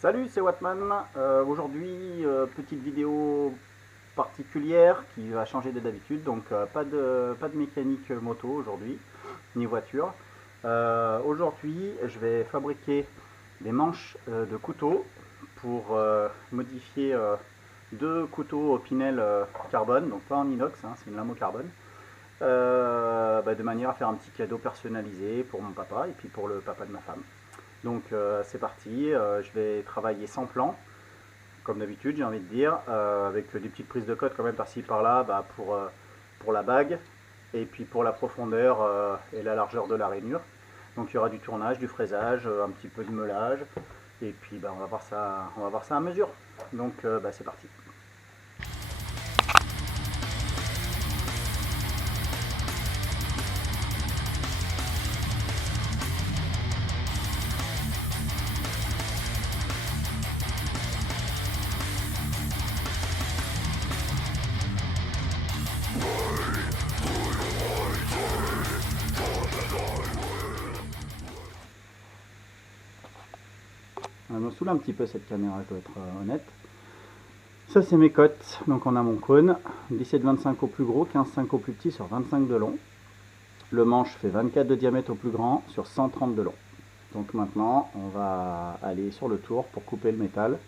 Salut, c'est Watman. Aujourd'hui, petite vidéo particulière qui va changer de d'habitude. Donc, pas de mécanique moto aujourd'hui, ni voiture. Aujourd'hui, je vais fabriquer des manches de couteaux pour modifier deux couteaux au Pinel carbone, donc pas en inox, hein, c'est une lame au carbone. De manière à faire un petit cadeau personnalisé pour mon papa et puis pour le papa de ma femme. Donc c'est parti, je vais travailler sans plan, comme d'habitude j'ai envie de dire, avec des petites prises de cote quand même par-ci par-là pour la bague, et puis pour la profondeur et la largeur de la rainure. Donc il y aura du tournage, du fraisage, un petit peu de meulage, et puis on va voir ça à mesure. Donc c'est parti. Elle me saoule un petit peu cette caméra, je dois être honnête. Ça c'est mes cotes, donc on a mon cône, 17,25 au plus gros, 15,5 au plus petit sur 25 de long. Le manche fait 24 de diamètre au plus grand sur 130 de long. Donc maintenant on va aller sur le tour pour couper le métal,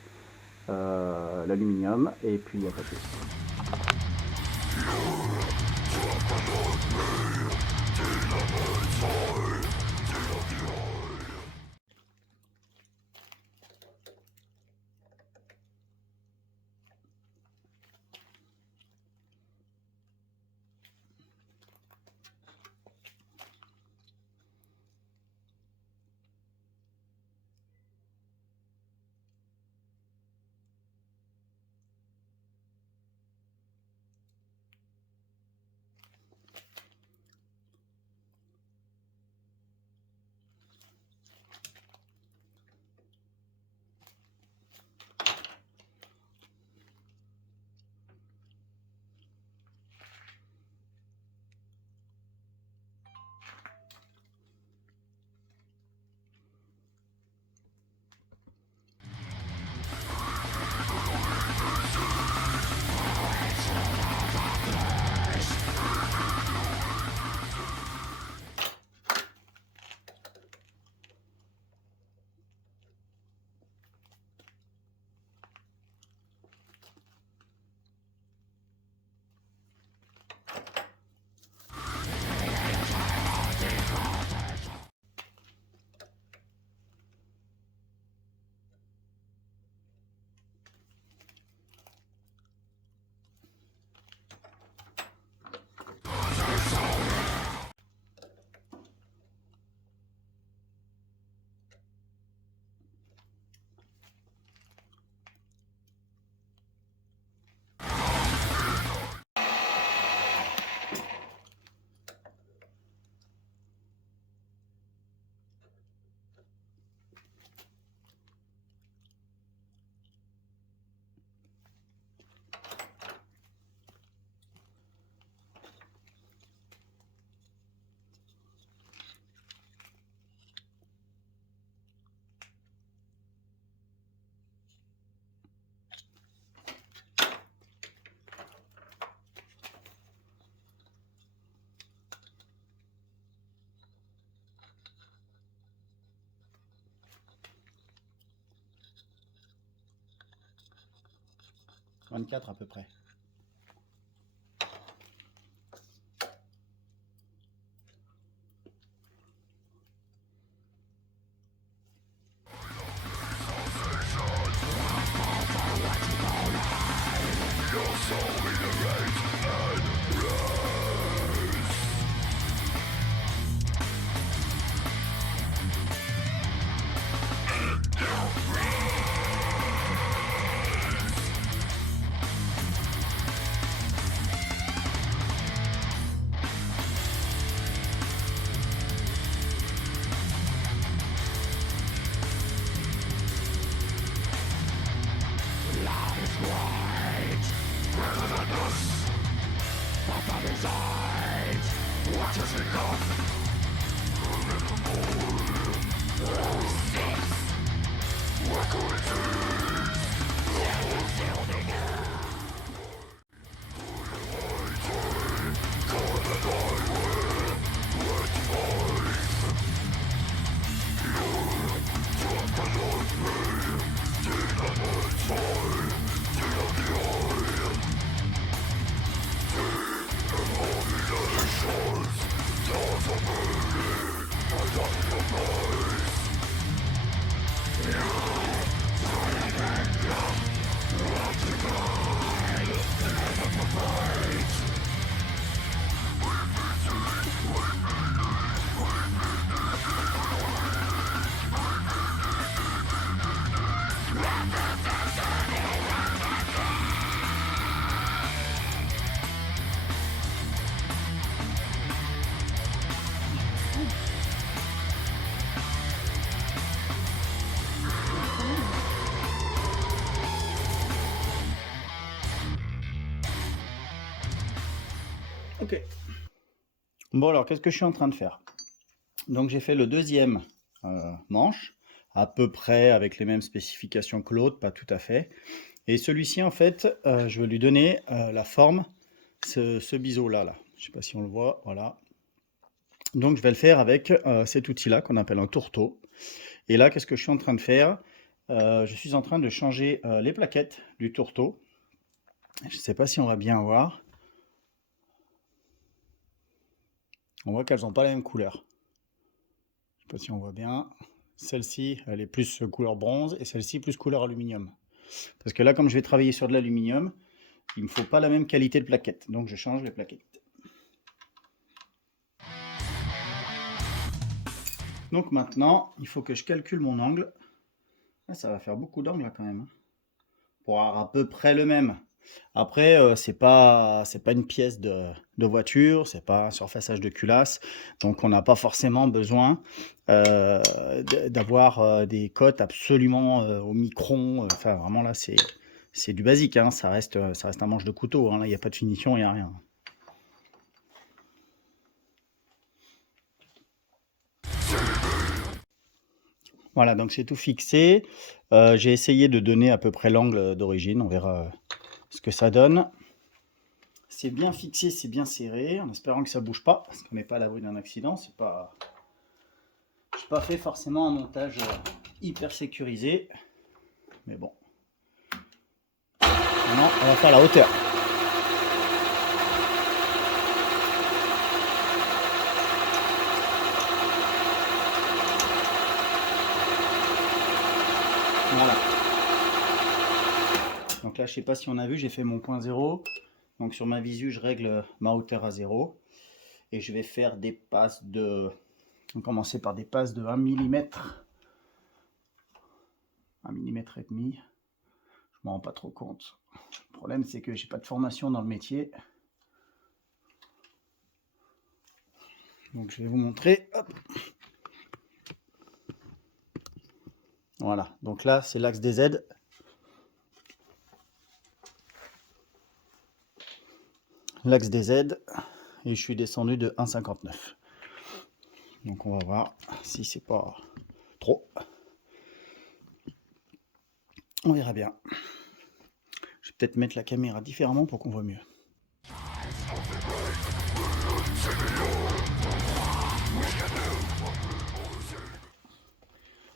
l'aluminium et puis attaquer. « 24 à peu près. Ok. Bon alors, qu'est-ce que je suis en train de faire? Donc j'ai fait le deuxième manche, à peu près avec les mêmes spécifications que l'autre, pas tout à fait. Et celui-ci, en fait, je vais lui donner la forme, ce biseau-là. Là. Je ne sais pas si on le voit, voilà. Donc je vais le faire avec cet outil-là qu'on appelle un tourteau. Et là, qu'est-ce que je suis en train de faire? Je suis en train de changer les plaquettes du tourteau. Je ne sais pas si on va bien voir. On voit qu'elles n'ont pas la même couleur. Je ne sais pas si on voit bien. Celle-ci, elle est plus couleur bronze et celle-ci plus couleur aluminium. Parce que là, comme je vais travailler sur de l'aluminium, il ne me faut pas la même qualité de plaquette. Donc je change les plaquettes. Donc maintenant, il faut que je calcule mon angle. Ah, ça va faire beaucoup d'angles là quand même. Pour avoir à peu près le même. Après, c'est pas une pièce de voiture, c'est pas un surfaçage de culasse, donc on n'a pas forcément besoin d'avoir des cotes absolument au micron. Enfin, vraiment là, c'est du basique, hein, ça reste un manche de couteau. Hein, là, il n'y a pas de finition, il n'y a rien. Voilà, donc c'est tout fixé. J'ai essayé de donner à peu près l'angle d'origine, on verra ce que ça donne. C'est bien fixé, c'est bien serré, en espérant que ça bouge pas, parce qu'on n'est pas à l'abri d'un accident. Je n'ai pas fait forcément un montage hyper sécurisé, mais bon. Maintenant, on va faire la hauteur. Voilà. Donc là, je sais pas si on a vu, j'ai fait mon point 0. Donc sur ma visu, je règle ma hauteur à 0. Et je vais faire des passes de... On va commencer par des passes de 1 mm. 1 mm et demi. Je m'en rends pas trop compte. Le problème, c'est que j'ai pas de formation dans le métier. Donc je vais vous montrer. Hop. Voilà, donc là c'est l'axe des Z. L'axe des Z, et je suis descendu de 1,59. Donc on va voir si c'est pas trop. On verra bien. Je vais peut-être mettre la caméra différemment pour qu'on voit mieux.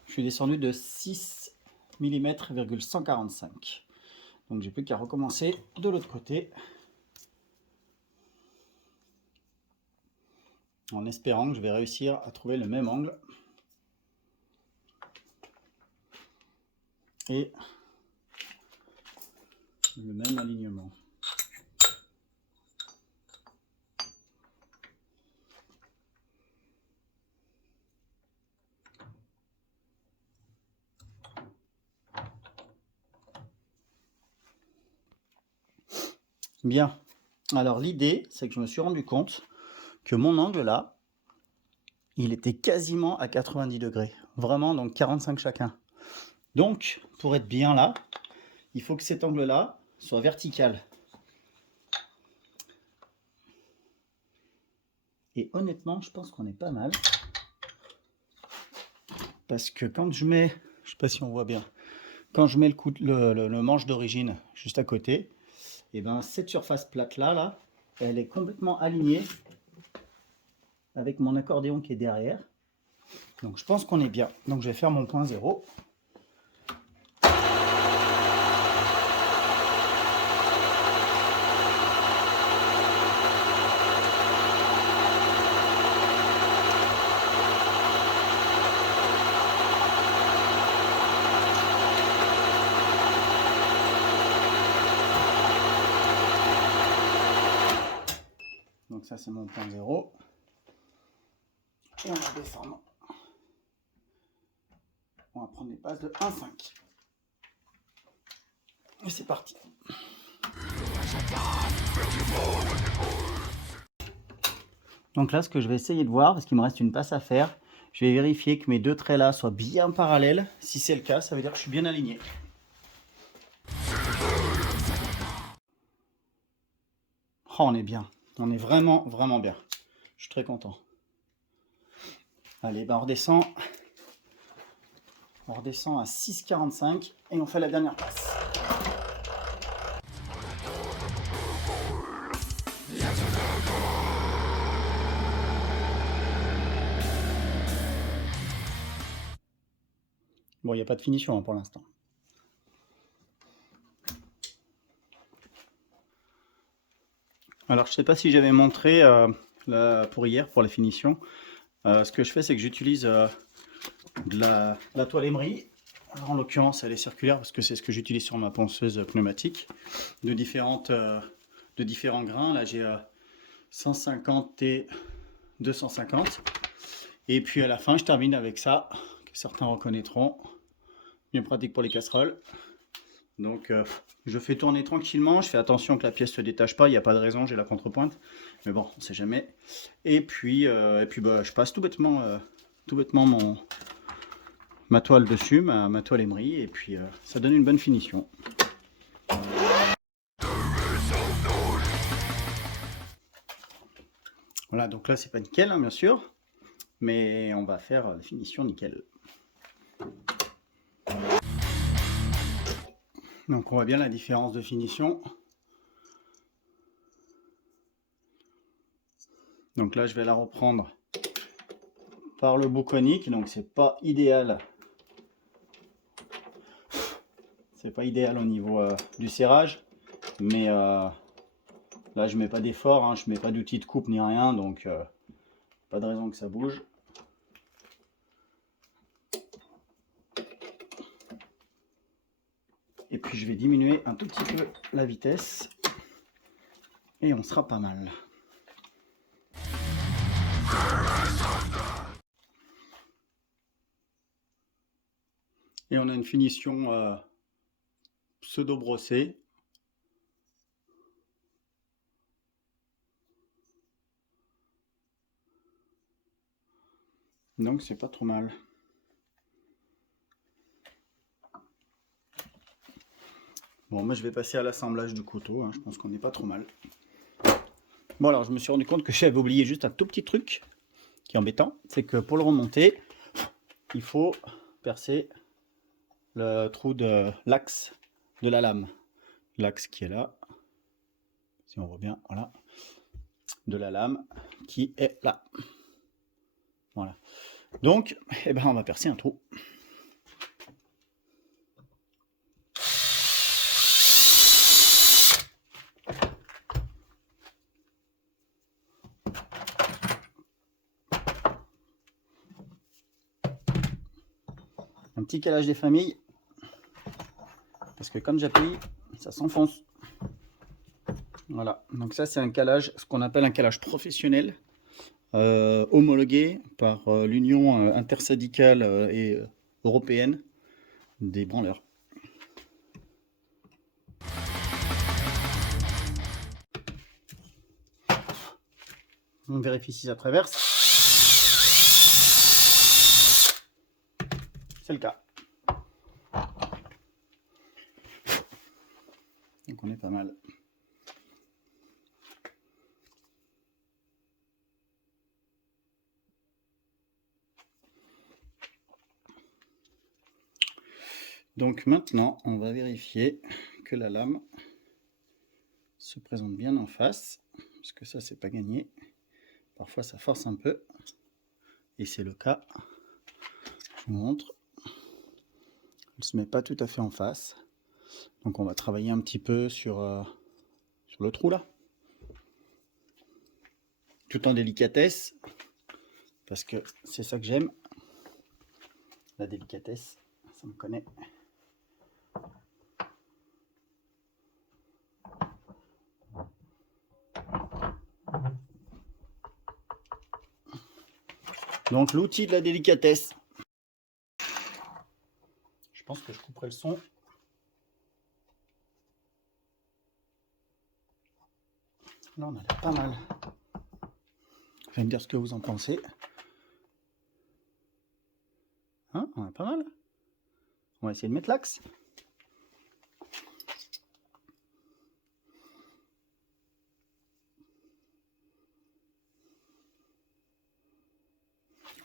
Je suis descendu de 6 mm,145. Donc j'ai plus qu'à recommencer de l'autre côté. En espérant que je vais réussir à trouver le même angle. Et le même alignement. Bien. Alors l'idée, c'est que je me suis rendu compte que mon angle là, il était quasiment à 90 degrés. Vraiment, donc 45 chacun. Donc, pour être bien là, il faut que cet angle-là soit vertical. Et honnêtement, je pense qu'on est pas mal. Parce que quand je mets, je ne sais pas si on voit bien, quand je mets le manche d'origine juste à côté, et ben cette surface plate là, elle est complètement alignée avec mon accordéon qui est derrière. Donc je pense qu'on est bien. Donc je vais faire mon point zéro. Donc ça c'est mon point zéro. Et on va descendre. On va prendre des passes de 1,5. Et c'est parti. Donc là, ce que je vais essayer de voir, parce qu'il me reste une passe à faire, je vais vérifier que mes deux traits là soient bien parallèles. Si c'est le cas, ça veut dire que je suis bien aligné. Oh, on est bien. On est vraiment, vraiment bien. Je suis très content. Allez, ben on redescend. On redescend à 6,45 et on fait la dernière passe. Bon, il n'y a pas de finition hein, pour l'instant. Alors, je ne sais pas si j'avais montré pour hier, pour la finition. Ce que je fais, c'est que j'utilise de la toile émerie. Alors, en l'occurrence, elle est circulaire parce que c'est ce que j'utilise sur ma ponceuse pneumatique. De différents grains. Là, j'ai 150 et 250. Et puis à la fin, je termine avec ça, que certains reconnaîtront. Bien pratique pour les casseroles. Donc je fais tourner tranquillement, je fais attention que la pièce ne se détache pas, il n'y a pas de raison, j'ai la contrepointe. Mais bon, on ne sait jamais. Et puis je passe tout bêtement ma toile dessus, ma toile émerie, et puis ça donne une bonne finition. Voilà, donc là c'est pas nickel hein, bien sûr, mais on va faire la finition nickel. Donc on voit bien la différence de finition. Donc là je vais la reprendre par le bout conique, donc c'est pas idéal. C'est pas idéal au niveau du serrage, mais là je mets pas d'effort, hein, je mets pas d'outil de coupe ni rien, donc pas de raison que ça bouge. Et puis je vais diminuer un tout petit peu la vitesse et on sera pas mal. Et on a une finition pseudo brossée. Donc c'est pas trop mal. Bon, moi je vais passer à l'assemblage du couteau, hein, je pense qu'on n'est pas trop mal. Bon alors je me suis rendu compte que j'avais oublié juste un tout petit truc qui est embêtant, c'est que pour le remonter, il faut percer le trou de l'axe de la lame. L'axe qui est là, si on voit bien, voilà, de la lame qui est là. Voilà. Donc, eh ben, on va percer un trou. Un petit calage des familles, parce que comme j'appuie, ça s'enfonce. Voilà, donc ça c'est un calage, ce qu'on appelle un calage professionnel, homologué par l'Union intersyndicale et européenne des branleurs. On vérifie si ça traverse. C'est le cas. Donc on est pas mal. Donc maintenant, on va vérifier que la lame se présente bien en face, parce que ça, c'est pas gagné. Parfois, ça force un peu, et c'est le cas. Je vous montre. Elle se met pas tout à fait en face. Donc on va travailler un petit peu sur le trou là. Tout en délicatesse, parce que c'est ça que j'aime. La délicatesse, ça me connaît. Donc l'outil de la délicatesse. Je pense que je couperai le son. Là, on a l'air pas mal. Vous allez me dire ce que vous en pensez. Hein, on a pas mal. On va essayer de mettre l'axe.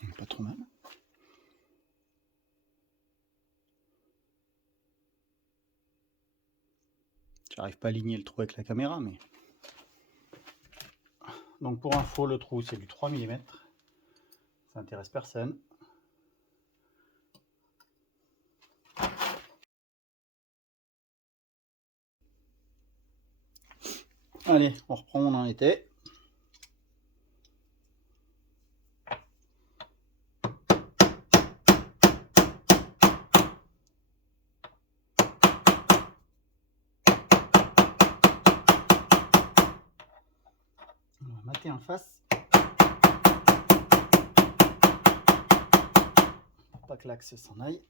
On est pas trop mal. J'arrive pas à aligner le trou avec la caméra, mais... Donc pour info, le trou, c'est du 3 mm. Ça intéresse personne. Allez, on reprend où on en était. On va mater en face. Pour pas que l'axe s'en aille.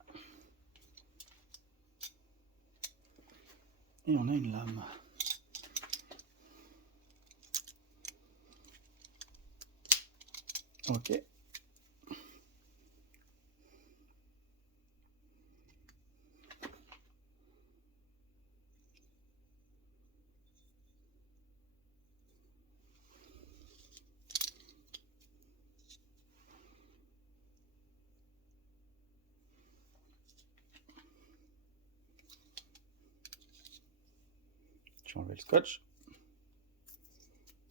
Et on a une lame. Ok. Je vais enlever le scotch.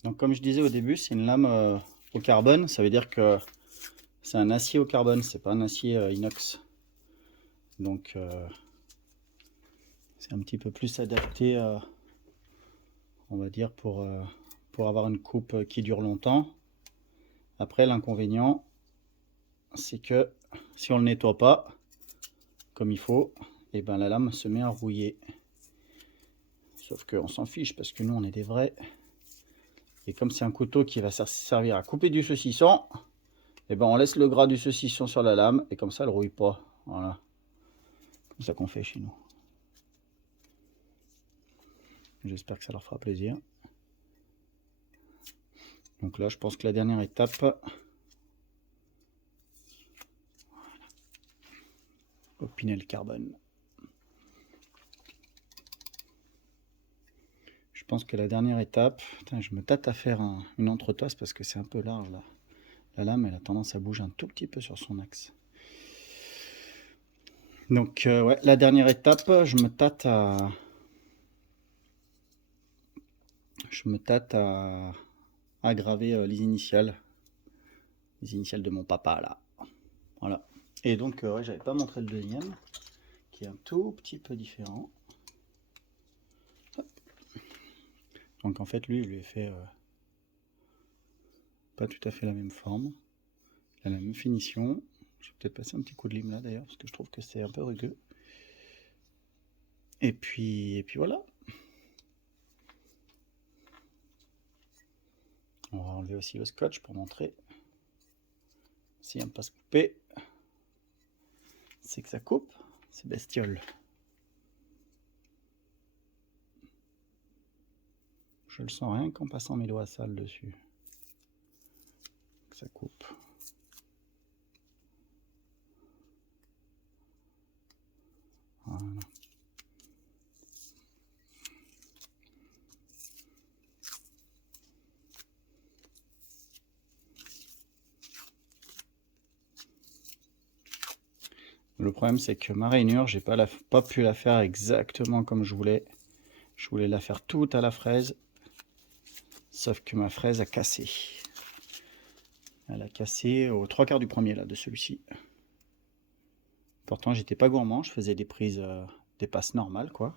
Donc comme je disais au début, c'est une lame au carbone. Ça veut dire que c'est un acier au carbone, c'est pas un acier inox. Donc c'est un petit peu plus adapté, on va dire, pour avoir une coupe qui dure longtemps. Après, l'inconvénient, c'est que si on ne le nettoie pas comme il faut, et ben la lame se met à rouiller. Sauf qu'on s'en fiche parce que nous on est des vrais. Et comme c'est un couteau qui va servir à couper du saucisson, et ben on laisse le gras du saucisson sur la lame et comme ça elle rouille pas. Voilà. C'est ça qu'on fait chez nous. J'espère que ça leur fera plaisir. Donc là je pense que la dernière étape, voilà. Opiner le carbone. Je pense que la dernière étape, putain, je me tâte à faire une entretoise parce que c'est un peu large là. La lame elle a tendance à bouger un tout petit peu sur son axe. Donc ouais, la dernière étape, je me tâte à graver les initiales de mon papa là. Voilà. Et donc ouais, j'avais pas montré le deuxième qui est un tout petit peu différent. Hop. Donc en fait lui je lui ai fait pas tout à fait la même forme, la même finition. Je vais peut-être passer un petit coup de lime là d'ailleurs parce que je trouve que c'est un peu rugueux. Et puis voilà. On va enlever aussi le scotch pour montrer. S'il n'aime pas se couper, c'est que ça coupe, c'est bestiole. Je le sens rien qu'en passant mes doigts sales dessus. Que ça coupe. Voilà. Le problème, c'est que ma rainure, j'ai pas pu la faire exactement comme je voulais. Je voulais la faire toute à la fraise, sauf que ma fraise a cassé. Elle a cassé aux 3/4 du premier là de celui-ci. Pourtant, j'étais pas gourmand, je faisais des prises, des passes normales quoi.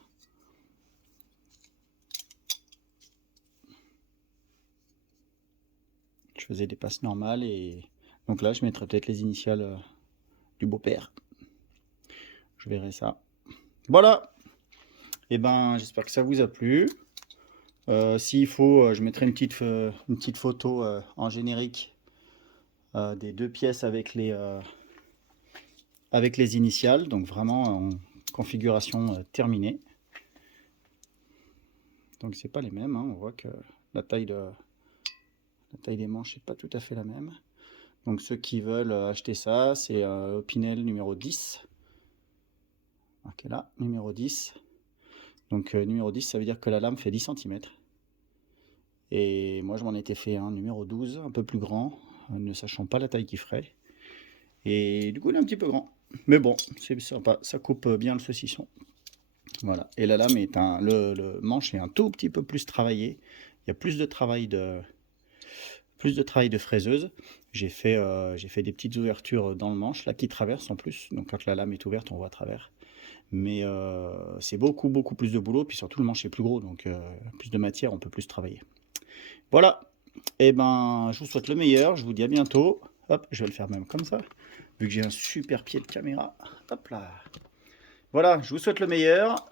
Je faisais des passes normales et donc là, je mettrais peut-être les initiales du beau-père. Je verrai ça. Voilà. Et ben, j'espère que ça vous a plu. S'il faut, je mettrai une petite photo en générique des 2 pièces avec les initiales, donc vraiment en configuration terminée. Donc c'est pas les mêmes, hein. On voit que la taille des manches n'est pas tout à fait la même. Donc ceux qui veulent acheter ça, c'est Opinel numéro 10. Marqué là, numéro 10. Donc numéro 10, ça veut dire que la lame fait 10 cm. Et moi je m'en étais fait un numéro 12, un peu plus grand, ne sachant pas la taille qu'il ferait. Et du coup il est un petit peu grand. Mais bon, c'est sympa, ça coupe bien le saucisson. Voilà. Et la lame est le manche est un tout petit peu plus travaillé. Il y a plus de travail de fraiseuse. J'ai fait des petites ouvertures dans le manche, là qui traversent en plus. Donc quand la lame est ouverte, on voit à travers. Mais c'est beaucoup plus de boulot. Puis surtout le manche est plus gros, donc plus de matière, on peut plus travailler. Voilà. Et ben, je vous souhaite le meilleur. Je vous dis à bientôt. Hop, je vais le faire même comme ça, vu que j'ai un super pied de caméra. Hop là. Voilà, je vous souhaite le meilleur.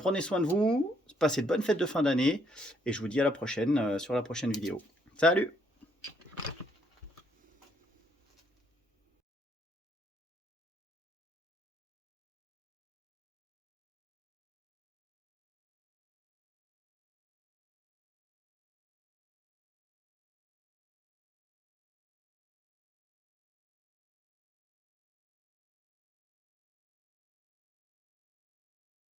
Prenez soin de vous. Passez de bonnes fêtes de fin d'année. Et je vous dis à la prochaine sur la prochaine vidéo. Salut!